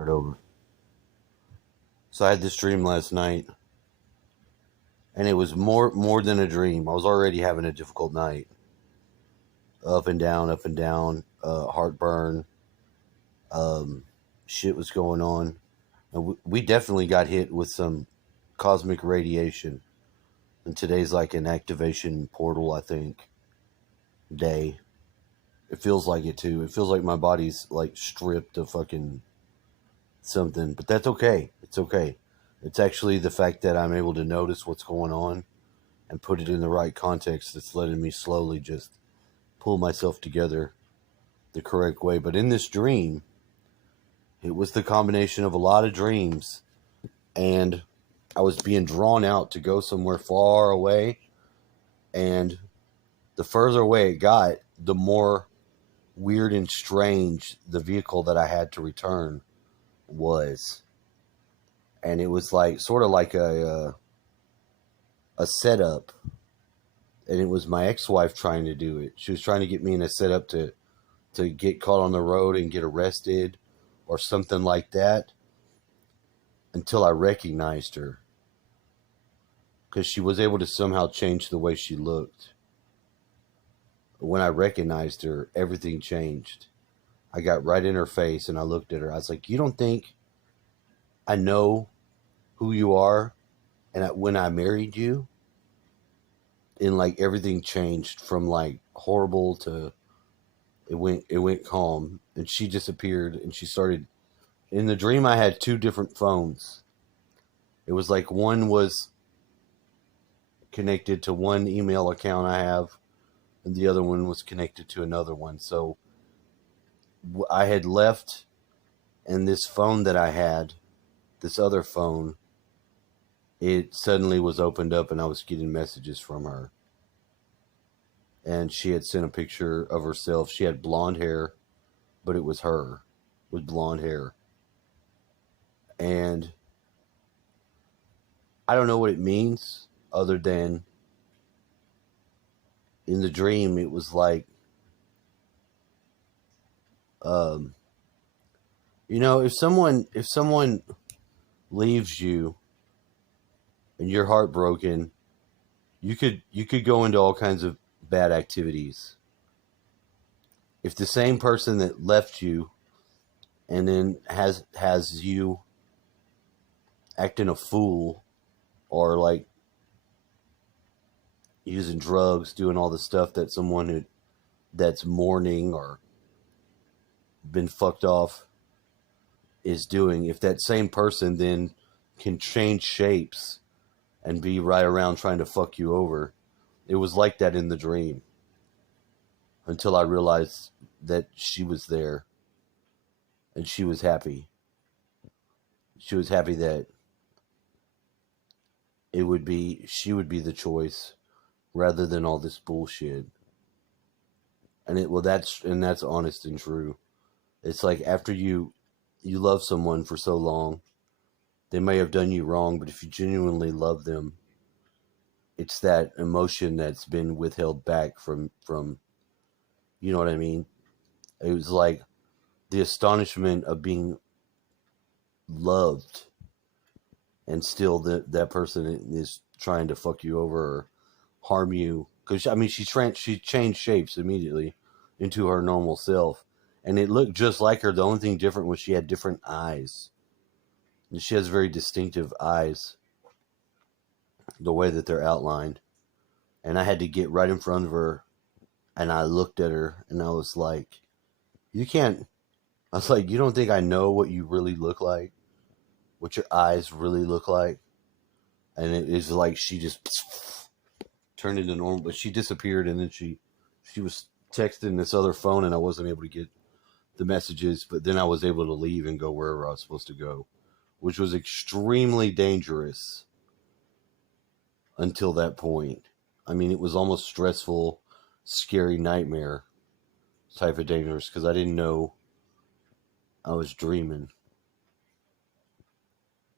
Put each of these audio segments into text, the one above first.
Start over. So I had this dream last night, and it was more than a dream. I was already having a difficult night. Up and down, heartburn. Um, Shit was going on, and we definitely got hit with some cosmic radiation. And today's like an activation portal, I think, day. It feels like it too. It feels like my body's like stripped of fucking something, but that's okay. It's okay. It's actually the fact that I'm able to notice what's going on and put it in the right context that's letting me slowly just pull myself together the correct way. But in this dream, it was the combination of a lot of dreams, and I was being drawn out to go somewhere far away, and the further away it got, the more weird and strange the vehicle that I had to return was. And it was like sort of like a setup, and it was my ex-wife trying to do it. She was trying to get me in a setup to get caught on the road and get arrested or something like that, until I recognized her, because she was able to somehow change the way she looked. When I recognized her, everything changed. I got right in her face and I looked at her. I was like, "You don't think I know who you are?" And when I married you, and like everything changed from like horrible to it went calm, and she disappeared, and she started. In the dream, I had two different phones. It was like one was connected to one email account I have, and the other one was connected to another one. So I had left, and this phone that I had, this other phone, it suddenly was opened up, and I was getting messages from her. And she had sent a picture of herself. She had blonde hair, but it was her with blonde hair. And I don't know what it means, other than in the dream it was like, um, if someone leaves you and you're heartbroken, you could go into all kinds of bad activities. If the same person that left you and then has you acting a fool, or like using drugs, doing all the stuff that someone that's mourning or been fucked off is doing, if that same person then can change shapes and be right around trying to fuck you over, it was like that in the dream, until I realized that she was there, and she was happy. She was happy that she would be the choice rather than all this bullshit. And that's honest and true. It's like, after you love someone for so long, they may have done you wrong, but if you genuinely love them, it's that emotion that's been withheld back from you know what I mean? It was like the astonishment of being loved, and still that person is trying to fuck you over or harm you. Because I mean, she changed shapes immediately into her normal self, and it looked just like her. The only thing different was she had different eyes, and she has very distinctive eyes, the way that they're outlined. And I had to get right in front of her, and I looked at her, and I was like, "You can't." I was like, "You don't think I know what you really look like? What your eyes really look like?" And it is like she just turned into normal, but she disappeared, and then she was texting this other phone, and I wasn't able to get the messages. But then I was able to leave and go wherever I was supposed to go, which was extremely dangerous until that point. I mean, it was almost stressful, scary nightmare type of dangerous, because I didn't know I was dreaming.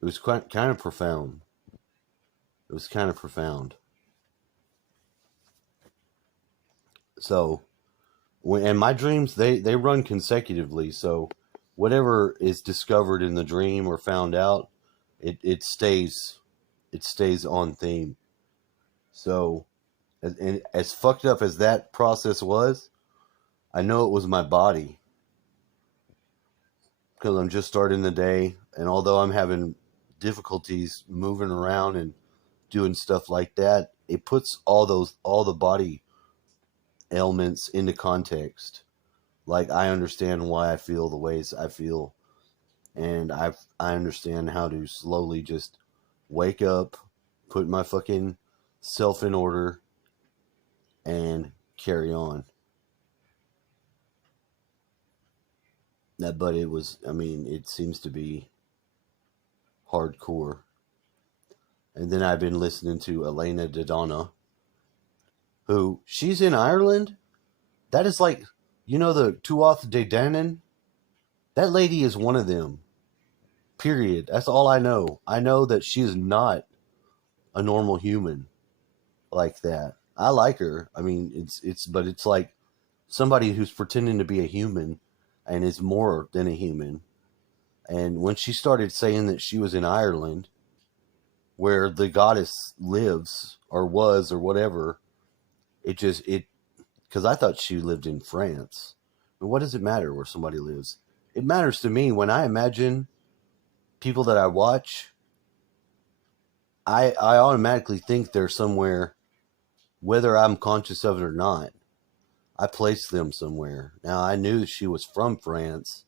It was quite kind of profound. It was kind of profound. So, and my dreams, they run consecutively. So whatever is discovered in the dream or found out, it stays on theme. So, and as fucked up as that process was, I know it was my body, because I'm just starting the day, and although I'm having difficulties moving around and doing stuff like that, it puts all the body ailments into context. Like, I understand why I feel the ways I feel, and I understand how to slowly just wake up, put my fucking self in order, and carry on. But it was, I mean, it seems to be hardcore. And then I've been listening to Elena Dodonna, who, she's in Ireland. That is like, you know, the Tuath De Danann? That lady is one of them. Period. That's all I know. I know that she is not a normal human like that. I like her. I mean, but it's like somebody who's pretending to be a human and is more than a human. And when she started saying that she was in Ireland, where the goddess lives or was or whatever, because I thought she lived in France. And what does it matter where somebody lives? It matters to me when I imagine people that I watch. I automatically think they're somewhere, whether I'm conscious of it or not. I place them somewhere. Now, I knew she was from France,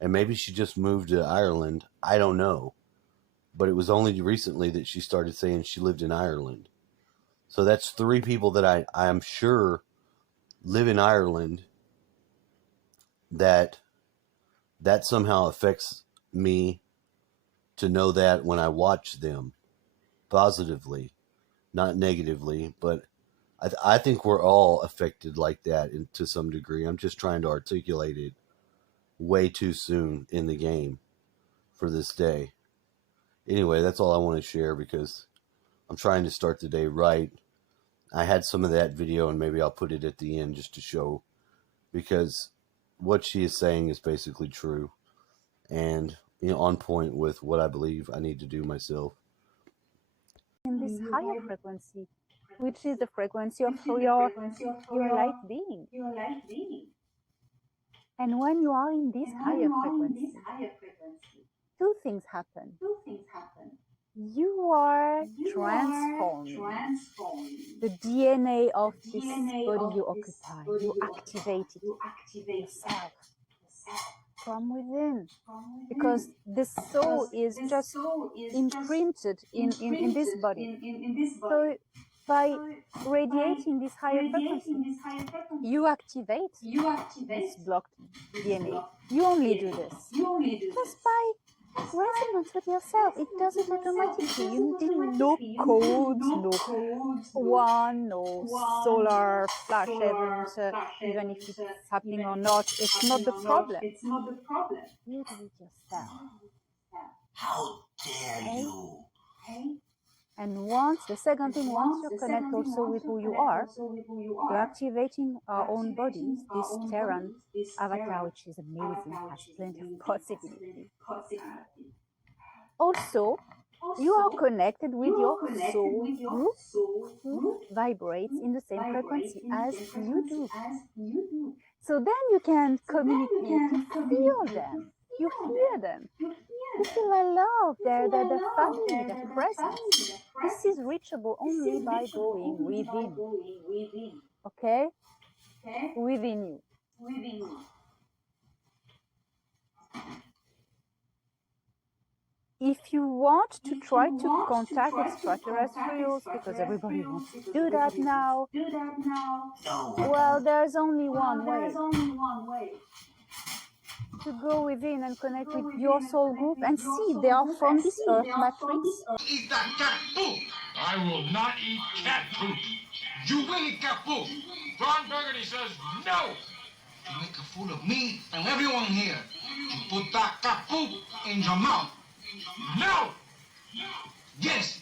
and maybe she just moved to Ireland. I don't know. But it was only recently that she started saying she lived in Ireland. So that's 3 people that I am sure live in Ireland that somehow affects me to know that when I watch them positively, not negatively, but I think we're all affected like that to some degree. I'm just trying to articulate it way too soon in the game for this day. Anyway, that's all I want to share because I'm trying to start the day right. I had some of that video, and maybe I'll put it at the end just to show, because what she is saying is basically true and, you know, on point with what I believe I need to do myself. In this higher frequency, which is the frequency of your light being. And when you are in this higher frequency, 2 things happen. You are transforming the DNA of this body you occupy. You activate it yourself from within, because the soul is just imprinted in this body. So by radiating this higher frequency, you activate this blocked DNA. You only do this just by resonance with yourself. It does it automatically. You need no codes, no solar flash event, even if it's happening or not. It's not the problem. You do it yourself. How dare you? And the second thing, once you connect also with who you are, you're activating our own bodies, this Terran avatar, which is amazing, has plenty of possibilities. Also, you are connected with your soul group who vibrates in the same frequency as you do. So then you can communicate, you feel them, you hear them. You feel their love, their family, their presence. This is reachable only by going within. Okay? Within you. If you want to try to contact extraterrestrials, because everybody wants to do that now, well, there's only one way. To go within and connect with your soul group and see they are from this earth matrix. Eat that cat poop! I will not eat cat poop. You will eat cat poop! Ron Burgundy says no! To make a fool of me and everyone here. You put that cat poop in your mouth. No! Yes!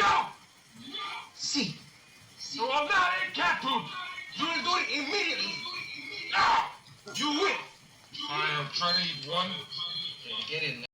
No! See, You will not eat cat poop! you will do it immediately. No! You will. Fine, I'll try to eat one. Yeah, get in there.